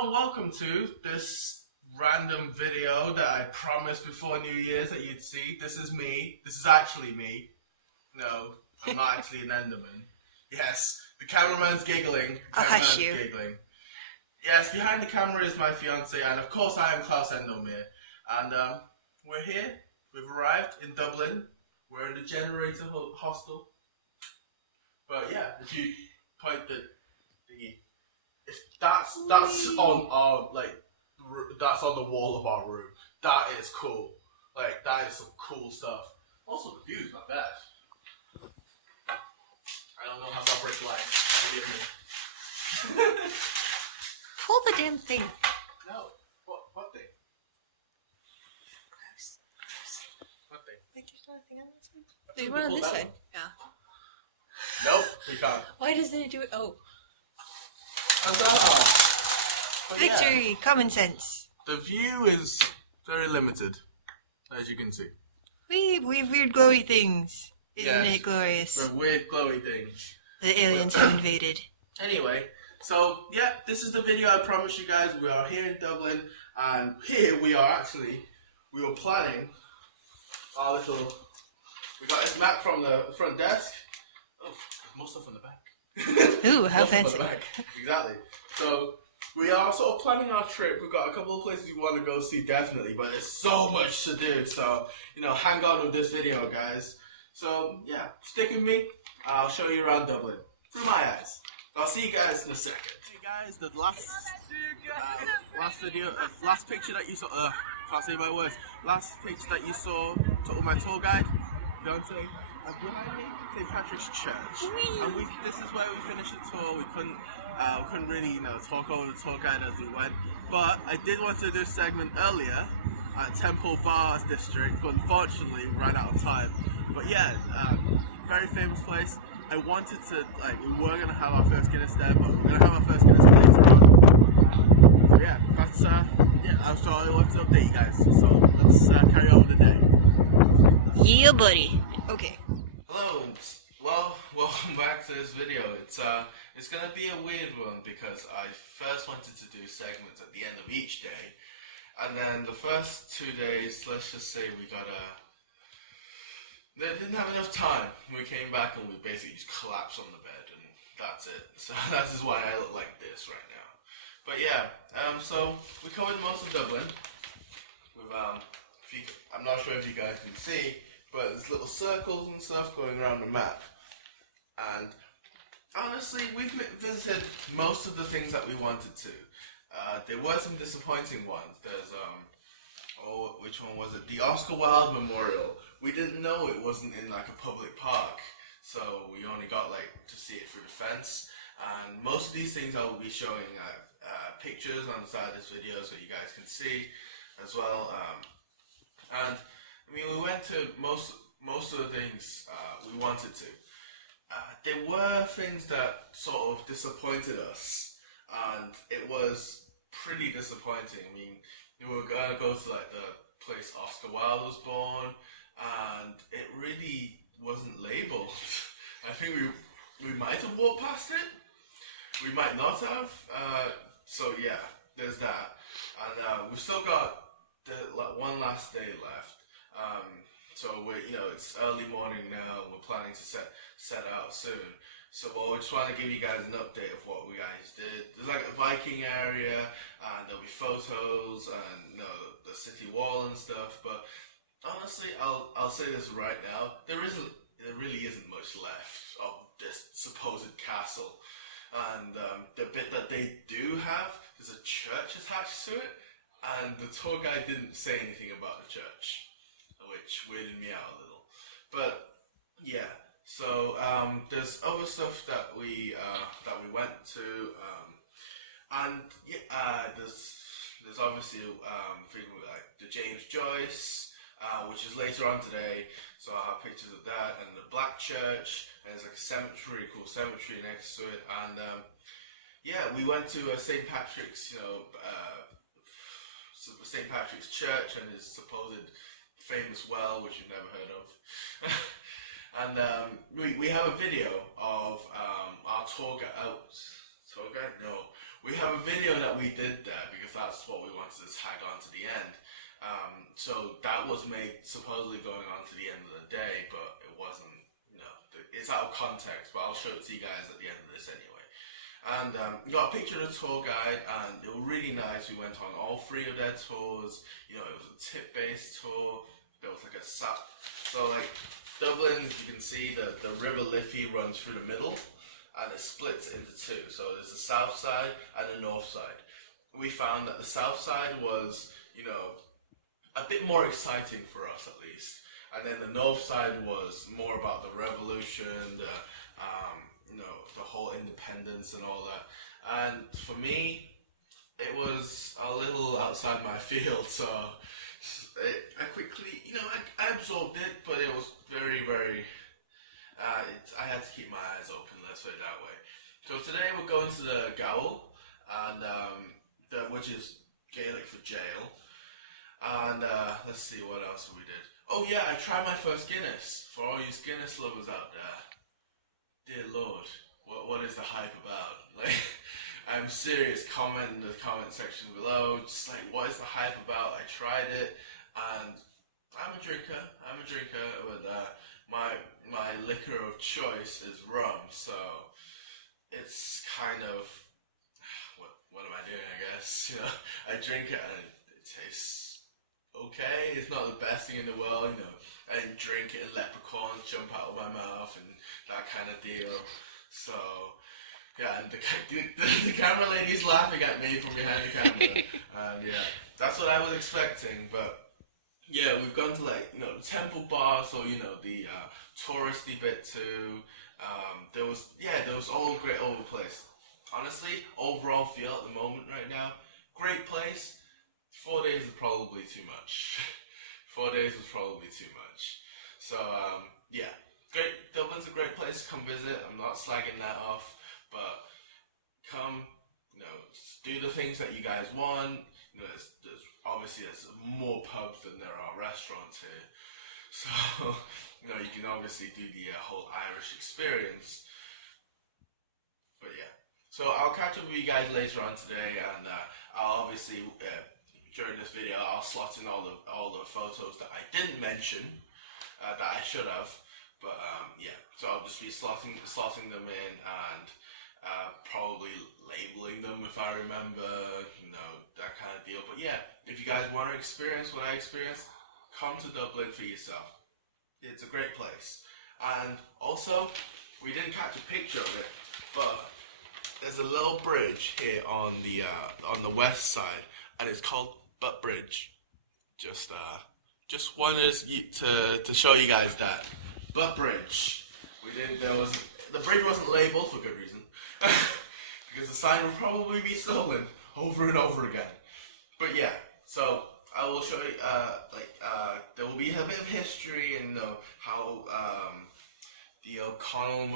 Hello and welcome to this random video that I promised before New Year's that you'd see. This is me. This is actually me. No, I'm not actually an Enderman. Yes, the cameraman's giggling. I'll hush you. Giggling. Yes, behind the camera is my fiance, and of course I am Klaus Endomere. And we're here. We've arrived in Dublin. We're in the generator hostel. But yeah, if you point the thingy, if that's on our that's on the wall of our room. That is cool. Like that is some cool stuff. Also the view's not bad. I don't know how to operate lights. Forgive me. Pull the damn thing. No. What thing? What thing? Think there's nothing on this side? There's one on this side. Yeah. Nope, we can't. Why doesn't it do it? Oh. But Victory! yeah, Common sense. the view is very limited, as you can see. We have weird glowy things. Isn't Yes. it glorious? With weird glowy things. The aliens have invaded. Anyway, so yeah, this is the video I promised you guys. We are here in Dublin, and here we are actually, we were planning our little, we got this map from the front desk. Oh, more stuff on the back. Ooh, how More stuff on fancy. the back. Exactly. So, we are sort of planning our trip. We've got a couple of places we want to go see definitely, but there's so much to do. So, hang on with this video, guys. So, yeah, stick with me. I'll show you around Dublin through my eyes. I'll see you guys in a second. Hey guys, the last video, last picture that you saw, can't say my words. Last picture that you saw with my tour guide, Beyonce, and behind me, St. Patrick's Church. And this is where we finished the tour. We couldn't really, talk over the tour guide as we went. But I did want to do a segment earlier at Temple Bars District, but unfortunately we ran out of time. But yeah, very famous place. I wanted to, we were going to have our first Guinness there, but we're going to have our first Guinness later on. So yeah, that's, that's all I wanted to update you guys. So let's carry on with the day. Yeah, buddy. Okay. Hello, and welcome back to this video. It's going to be a weird one because I first wanted to do segments at the end of each day, and then the first 2 days, let's just say they didn't have enough time. We came back and we basically just collapsed on the bed, and that's it. So that is why I look like this right now. But yeah, so we covered most of Dublin. With I'm not sure if you guys can see, but there's little circles and stuff going around the map. And honestly, we've visited most of the things that we wanted to. There were some disappointing ones. There's which one was it? The Oscar Wilde Memorial. We didn't know it wasn't in a public park, so we only got to see it through the fence. And most of these things I will be showing pictures on the side of this video so you guys can see as well. And I mean, we went to most of the things we wanted to. There were things that sort of disappointed us, and it was pretty disappointing. I mean, we were gonna go to the place Oscar Wilde was born, and it really wasn't labelled. I think we might have walked past it. We might not have. So yeah, there's that. And we've still got one last day left. So we're it's early morning now. We're planning to set out soon. So we just want to give you guys an update of what we guys did. There's a Viking area, and there'll be photos and the city wall and stuff. But honestly, I'll say this right now: there really isn't much left of this supposed castle. And the bit that they do have, there's a church attached to it, and the tour guide didn't say anything about the church, which weirded me out a little. But yeah. So there's other stuff that we went to, and there's obviously things like the James Joyce, which is later on today. So I'll have pictures of that, and the Black Church, and there's a cemetery, cool cemetery next to it, and yeah, we went to St. Patrick's, St. Patrick's Church and his supposed famous well, which you've never heard of. And we have a video of our tour guide. No, we have a video that we did there because that's what we wanted to tag on to the end. So that was made supposedly going on to the end of the day, but it wasn't. You know, it's out of context. But I'll show it to you guys at the end of this anyway. And we got a picture of the tour guide, and they were really nice. We went on all 3 of their tours. You know, it was a tip-based tour. There was like a so like Dublin, you can see the River Liffey runs through the middle, and it splits into 2. So there's the south side and the north side. We found that the south side was, you know, a bit more exciting for us at least, and then the north side was more about the revolution, you know, the whole independence and all that. And for me, it was a little outside my field, so I quickly, you know, I absorbed it, but it was very, very. I had to keep my eyes open. Let's put it that way. So today we're going to the Gaul, and which is Gaelic for jail. And let's see what else we did. Oh yeah, I tried my first Guinness. For all you Guinness lovers out there, dear Lord, what is the hype about? Like, I'm serious. Comment in the comment section below. Just like, what is the hype about? I tried it, and I'm a drinker, but my liquor of choice is rum. So it's kind of what am I doing? I guess, you know, I drink it and it tastes okay. It's not the best thing in the world, you know. I didn't drink it and leprechauns jump out of my mouth and that kind of deal. So yeah, and the camera lady's laughing at me from behind the camera, and yeah, that's what I was expecting. But yeah, we've gone to, like, you know, the temple bar, so you know, the touristy bit too. There was all great over the place. Honestly, overall feel at the moment right now, great place. 4 days is probably too much. 4 days was probably too much. So yeah, great. Dublin's a great place to come visit. I'm not slagging that off, but come, you know, do the things that you guys want. You know, there's obviously more pubs than there are restaurants here, so you know, you can obviously do the whole Irish experience. But yeah, so I'll catch up with you guys later on today, and I'll obviously. During this video, I'll slot in all the photos that I didn't mention that I should have, but yeah. So I'll just be slotting them in and probably labeling them if I remember, you know, that kind of deal. But yeah, if you guys want to experience what I experienced, come to Dublin for yourself. It's a great place, and also we didn't catch a picture of it, but there's a little bridge here on the west side, and it's called Butt Bridge. Just wanted to show you guys that Butt Bridge. The bridge wasn't labeled for good reason, because the sign would probably be stolen over and over again. But yeah, so I will show you. There will be a bit of history and how the O'Connell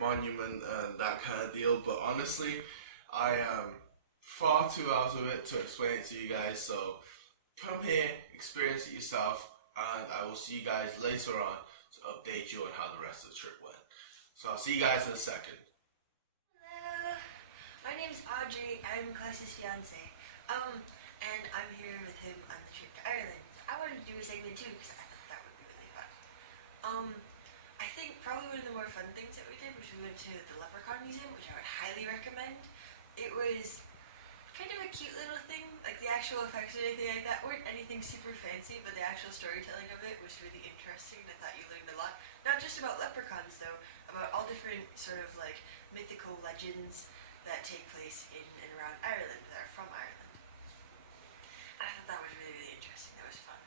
Monument and that kind of deal. But honestly, I am far too out of it to explain it to you guys, so come here, experience it yourself, and I will see you guys later on to update you on how the rest of the trip went. So I'll see you guys in a second. Hello, my name's Audrey. I'm Klaus's fiance. And I'm here with him on the trip to Ireland. I wanted to do a segment too because I thought that would be really fun. I think probably one of the more fun things that we did was we went to the Leprechaun Museum, which I would highly recommend. It was kind of a cute little thing, like the actual effects or anything like that weren't anything super fancy, but the actual storytelling of it was really interesting. I thought you learned a lot, not just about leprechauns though, about all different sort of like mythical legends that take place in and around Ireland, that are from Ireland. I thought that was really, really interesting. That was fun.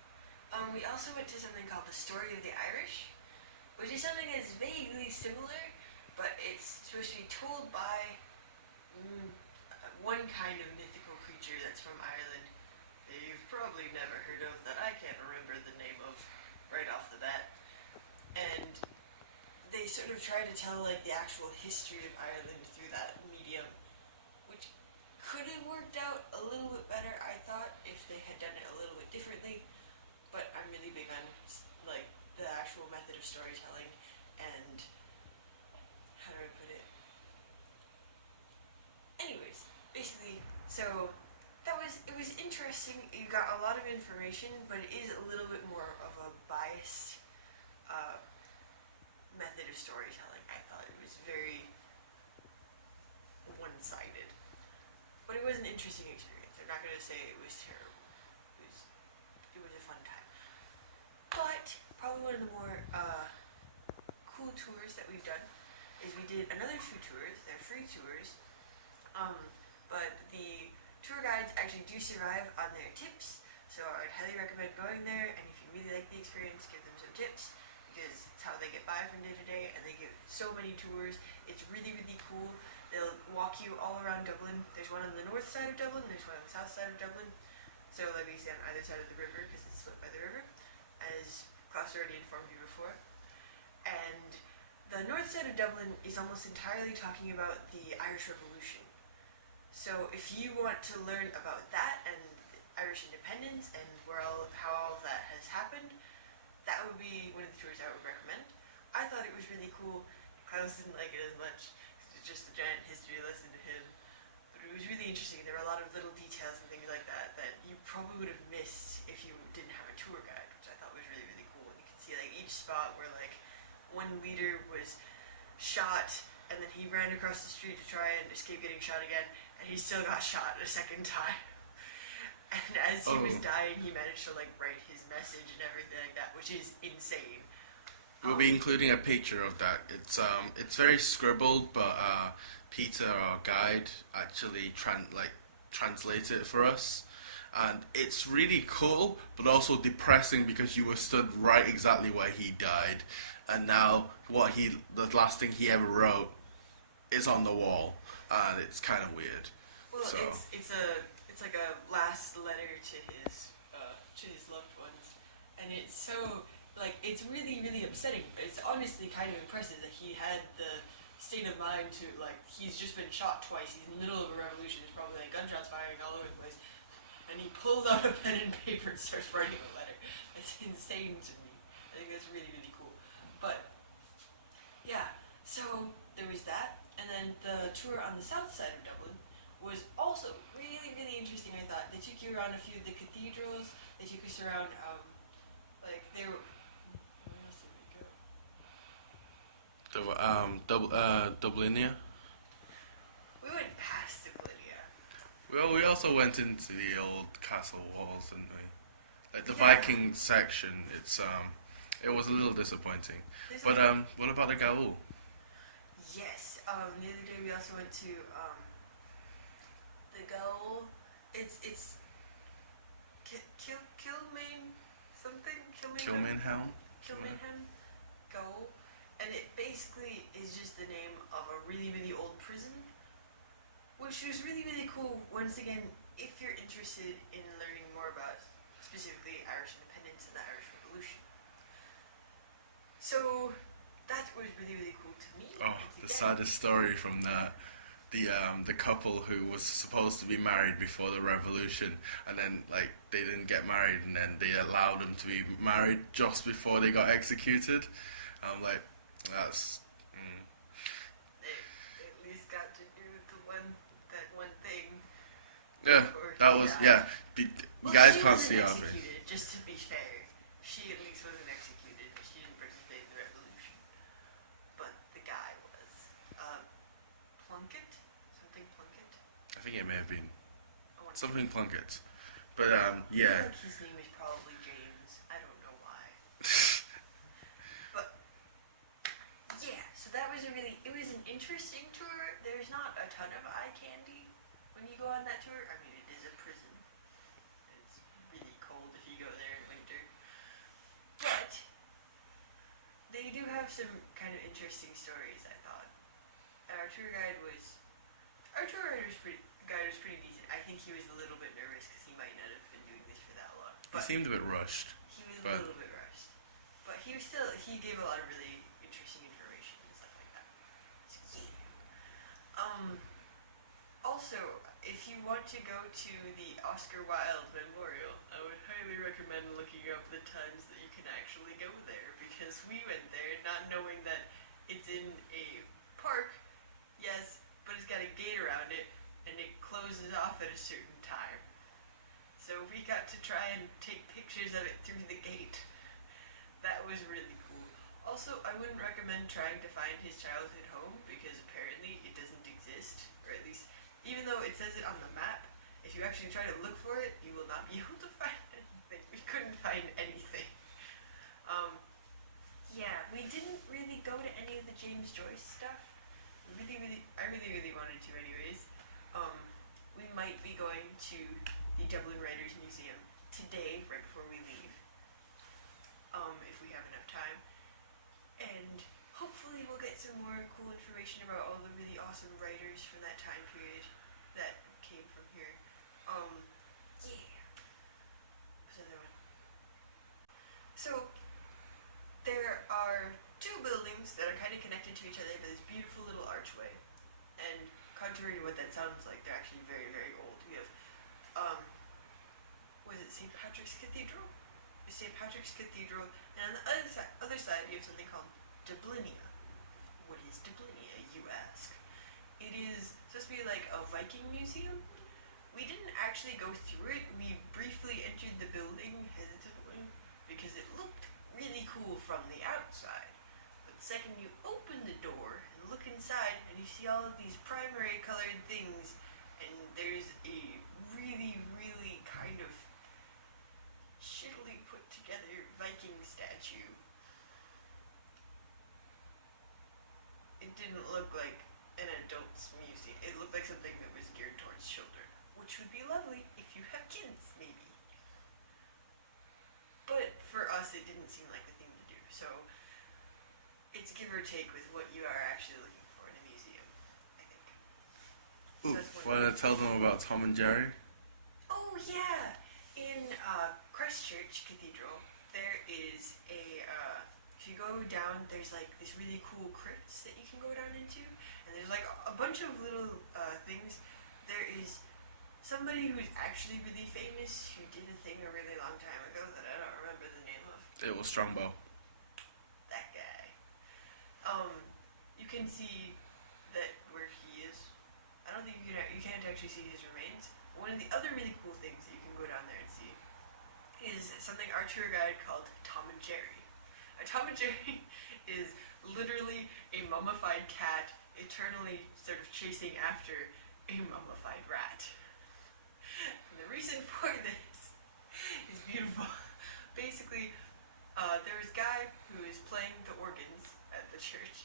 We also went to something called the Story of the Irish, which is something that's vaguely similar, but it's supposed to be told by one kind of mythical creature that's from Ireland that you've probably never heard of, that I can't remember the name of right off the bat. And they sort of try to tell like the actual history of Ireland through that medium, which could have worked out a little bit better, I thought, if they had done it a little bit differently. But I'm really big on like the actual method of storytelling and how do I put it? Anyways, So it was interesting. You got a lot of information, but it is a little bit more of a biased method of storytelling. I thought it was very one-sided, but it was an interesting experience. I'm not going to say it was terrible. It was a fun time. But probably one of the more cool tours that we've done is we did another 2 tours. They're free tours, but the tour guides actually do survive on their tips, so I'd highly recommend going there, and if you really like the experience, give them some tips, because it's how they get by from day to day, and they give so many tours. It's really, really cool. They'll walk you all around Dublin. There's one on the north side of Dublin, there's one on the south side of Dublin, so they'll be on either side of the river, because it's split by the river, as Klaus already informed you before. And the north side of Dublin is almost entirely talking about the Irish Revolution. So if you want to learn about that and Irish independence and how all of that has happened, that would be one of the tours I would recommend. I thought it was really cool. Klaus didn't like it as much. It's just a giant history lesson to him. But it was really interesting. There were a lot of little details and things like that that you probably would have missed if you didn't have a tour guide, which I thought was really, really cool. And you could see like each spot where like one leader was shot and then he ran across the street to try and escape getting shot again, and he still got shot a second time. And as he was dying, he managed to like write his message and everything like that, which is insane. We'll be including a picture of that. It's very scribbled, but Peter, our guide, actually translates it for us, and it's really cool, but also depressing because you were stood right exactly where he died, and now the last thing he ever wrote is on the wall, and it's kind of weird. Well, so. It's like a last letter to his loved ones, and it's so like it's really, really upsetting. But it's honestly kind of impressive that he had the state of mind to like he's just been shot twice. He's in the middle of a revolution. There's probably like gunshots firing all over the place, and he pulls out a pen and paper and starts writing a letter. It's insane to me. I think that's really, really cool. But yeah, so there was that, and then the tour on the south side of Dublin was also really, really interesting. I thought they took you around a few of the cathedrals. They took us around, like they were. Where else did we go? Dublinia. We went past Dublinia. Well, we also went into the old castle walls, didn't we? Like the Yeah. Viking section. It was a little disappointing. There's But like- what about the Gaul? Yes. The other day we also went to the Gaul. It's Kilmaine something. Kilmainham. Kilmainham Gaul, and it basically is just the name of a really, really old prison, which was really, really cool. Once again, if you're interested in learning more about specifically Irish independence and the Irish Revolution. So that was really, really cool to me. Oh, the saddest story from that. The couple who was supposed to be married before the revolution, and then like they didn't get married, and then they allowed them to be married just before they got executed. I'm like, that's. They at least got to do that one thing. Yeah, before that he was died. Well, guys she can't wasn't see our face. executed, just to be fair. She at least wasn't executed, but she didn't participate in the revolution. But the guy was. Plunkett? Something Plunkett? I think it may have been I want to something Plunkett, but I yeah. feel like his name is probably James. I don't know why. But yeah, so that was it was an interesting tour. There's not a ton of eye candy when you go on that tour. I mean, it is a prison. It's really cold if you go there in winter. But they do have some kind of interesting stories, I thought. Our tour guide was pretty decent. I think he was a little bit nervous because he might not have been doing this for that long. He But seemed a bit rushed. he was but- a little bit rushed. But he gave a lot of really interesting information and stuff like that. So yeah. Also, if you want to go to the Oscar Wilde Memorial, I would highly recommend looking up the times that you can actually go there, because we went there not knowing that it's in a park, yes, but it's got a gate around it, and it closed closes off at a certain time. So we got to try and take pictures of it through the gate. That was really cool. Also, I wouldn't recommend trying to find his childhood home because apparently it doesn't exist, or at least, even though it says it on the map, if you actually try to look for it, you will not be able to find anything. We couldn't find anything. Yeah, we didn't really go to any of the James Joyce stuff. I really wanted to anyways. We might be going to the Dublin Writers Museum today, right before we leave, if we have enough time. And hopefully we'll get some more cool information about all the really awesome writers from that time period that came from here. Yeah. What's the other one? So, there are two buildings that are kind of connected to each other by this beautiful little archway. And contrary to what that sounds like, they're actually very, very old. We have, was it St. Patrick's Cathedral? St. Patrick's Cathedral, and on the other side you have something called Dublinia. What is Dublinia, you ask? It is supposed to be like a Viking museum. We didn't actually go through it. We briefly entered the building hesitantly because it looked really cool from the outside. But the second you open the door and look inside and you see all of these primary colored things, and there's a really, really kind of shittily put together Viking statue. It didn't look like an adult's museum. It looked like something that was geared towards children, which would be lovely if you have kids, maybe. But for us, it didn't seem like the thing to do. So it's give or take with what you are actually looking for in a museum, I think. Ooh, So want to tell them about Tom and Jerry? Oh yeah, in Christchurch Cathedral, there is a, if you go down, there's like this really cool crypts that you can go down into, and there's like a bunch of little things. There is somebody who's actually really famous who did a thing a really long time ago that I don't remember the name of. It was Strongbow. That guy. You can see that where he is. I don't think you can't actually see his remains. One of the other really cool things that you can go down there and see is something our tour guide called Tom and Jerry. A Tom and Jerry is literally a mummified cat eternally sort of chasing after a mummified rat. And the reason for this is beautiful. Basically, there was a guy who was playing the organs at the church.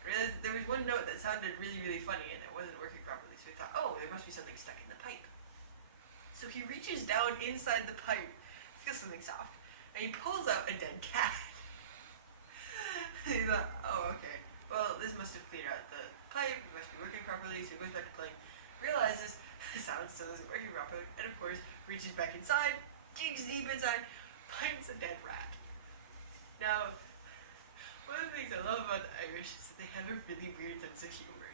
I realized there was one note that sounded really, really funny and it wasn't working properly, so we thought, oh, there must be something stuck in the pipe. So he reaches down inside the pipe, feels something soft, and he pulls out a dead cat. He thought, oh, okay, well, this must have cleared out the pipe, it must be working properly, so he goes back to playing, realizes the sound still isn't working properly, and of course, reaches back inside, digs deep inside, finds a dead rat. Now, one of the things I love about the Irish is that they have a really weird sense of humor.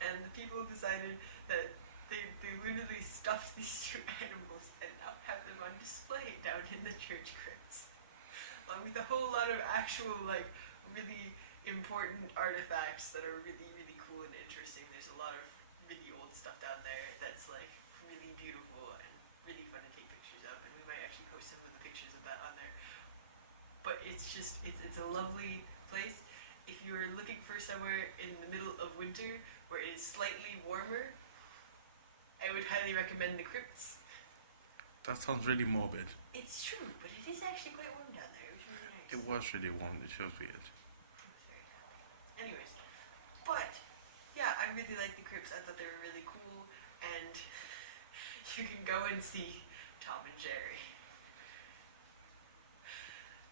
And the people decided that they literally stuffed these two animals and now have them on display down in the church crypts. Along with a whole lot of actual, like, really important artifacts that are really, really cool and interesting. There's a lot of really old stuff down there that's, like, really beautiful and really fun to take pictures of. And we might actually post some of the pictures of that on there. But it's just, it's a lovely place. If you're looking for somewhere in the middle of winter where it is slightly warmer, I would highly recommend the crypts. That sounds really morbid. It's true, but it is actually quite warm down there, which is really nice. It was really warm. It feels weird. I was very happy. Anyways, but yeah, I really like the crypts. I thought they were really cool, and you can go and see Tom and Jerry.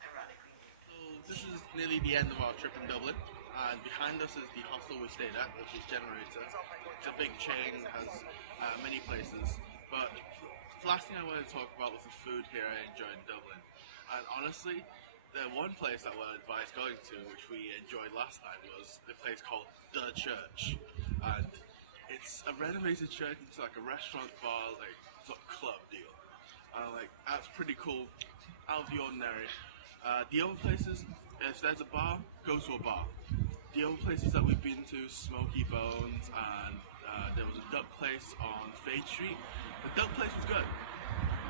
Ironically named. This is nearly the end of our trip in Dublin, and behind us is the hostel we stayed at, which is Generator. It's a big chain, has many places, but the last thing I wanted to talk about was the food here I enjoyed in Dublin. And honestly, the one place that we'll advise going to, which we enjoyed last night, was a place called The Church. And it's a renovated church into like a restaurant, bar, like sort of club deal. Like, that's pretty cool, out of the ordinary. The other places, if there's a bar, go to a bar. The other places that we've been to, Smoky Bones and there was a duck place on Fade Street. The duck place was good.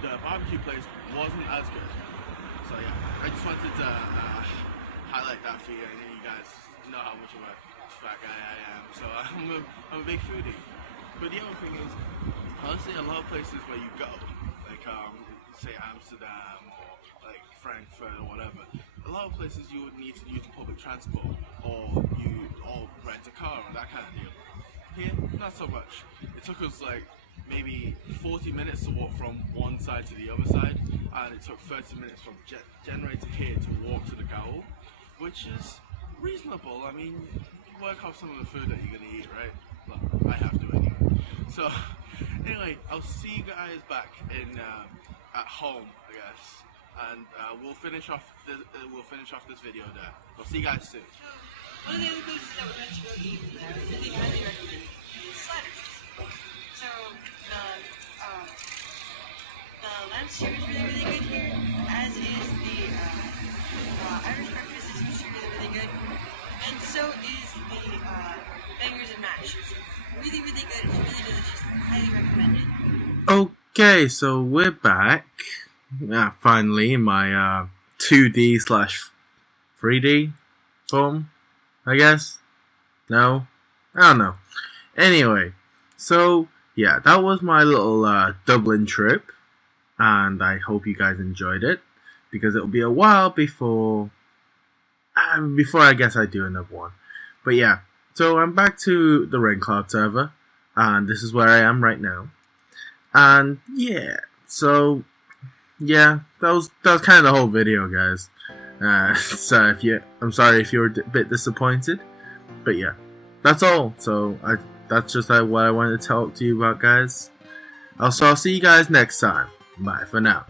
The barbecue place wasn't as good. So yeah, I just wanted to highlight that for you, and then you guys know how much of a fat guy I am. So I'm a big foodie. But the other thing is, honestly, a lot of places where you go, like say Amsterdam or like Frankfurt or whatever, a lot of places you would need to use public transport or rent a car or that kind of deal. Here, not so much. It took us like maybe 40 minutes to walk from one side to the other side, and it took 30 minutes from generator here to walk to the Gaul, which is reasonable. I mean, you work off some of the food that you're gonna eat, right? Well, I have to anyway. So, anyway, I'll see you guys back in at home, I guess, and we'll finish off this video there. I'll see you guys soon. One of the other places that we went to go eat there, I think highly recommend, is Sliders. So the lamb stew is really, really good here, as is the Irish breakfast is usually really, really good, and so is the bangers and mash. It's really, really good. It's really delicious. Highly recommended. Okay, so we're back. Finally, in my 2D/3D form, I guess. No, I don't know. Anyway, so yeah, that was my little Dublin trip, and I hope you guys enjoyed it, because it'll be a while before I guess I do another one. But yeah, so I'm back to the Rain Cloud server, and this is where I am right now. And yeah, so yeah, that was kind of the whole video, guys. So I'm sorry if you're a bit disappointed, but yeah, that's all. So that's just what I wanted to talk to you about, guys. Also, I'll see you guys next time. Bye for now.